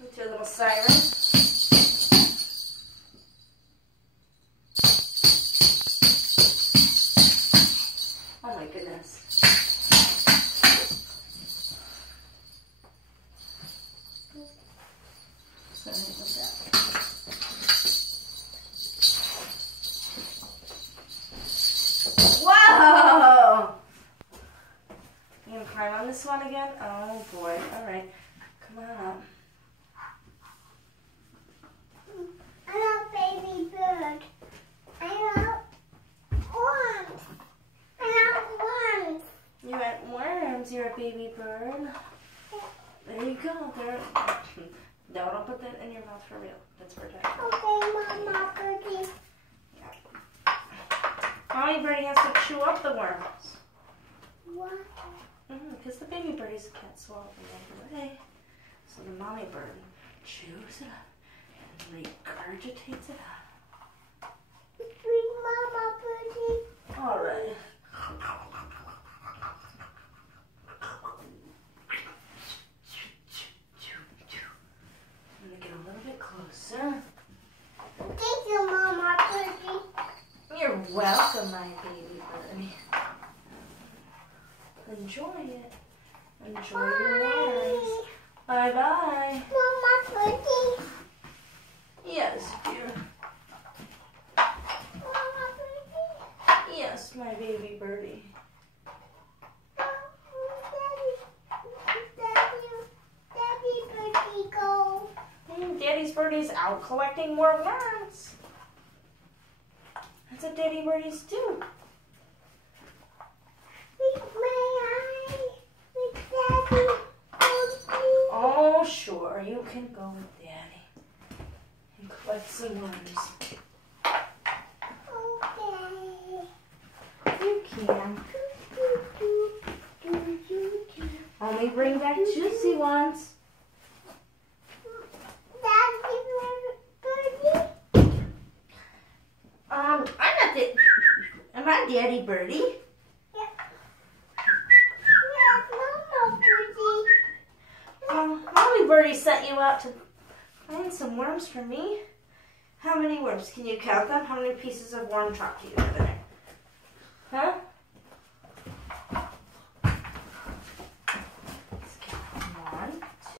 What's your little siren? Oh my goodness. Whoa! You gonna climb on this one again? Oh boy. Alright. Come on up. I love baby bird. I love worms. I love worms. You want worms, you're a baby bird. There you go. There. No, don't put that in your mouth for real. That's protected. Okay, Mama Birdie. Yeah. Mommy birdie has to chew up the worms. What? Because the baby birdies can't swallow them right away. So the mommy bird chews it up and regurgitates it up. Sweet Mama Birdie. All right. I'm going to get a little bit closer. Thank you, Mama Birdie. You're welcome, my baby birdie. Enjoy it. Enjoy your worms. Bye-bye. Mama Birdie. Yes, dear. Mama Birdie. Yes, my baby birdie. Daddy Birdie, go. Daddy's birdie's out collecting more worms. That's what daddy birdies do. With my eye. With Daddy Birdie. Oh, sure. You can go with daddy and collect some worms. Okay. You can. Let me bring back juicy ones. Daddy Birdie. I'm not that. Am I daddy birdie? Yeah. Yes, Mama Birdie. Mommy birdie sent you out to find some worms for me. How many worms? Can you count them? How many pieces of worm chalk do you have in there? Huh?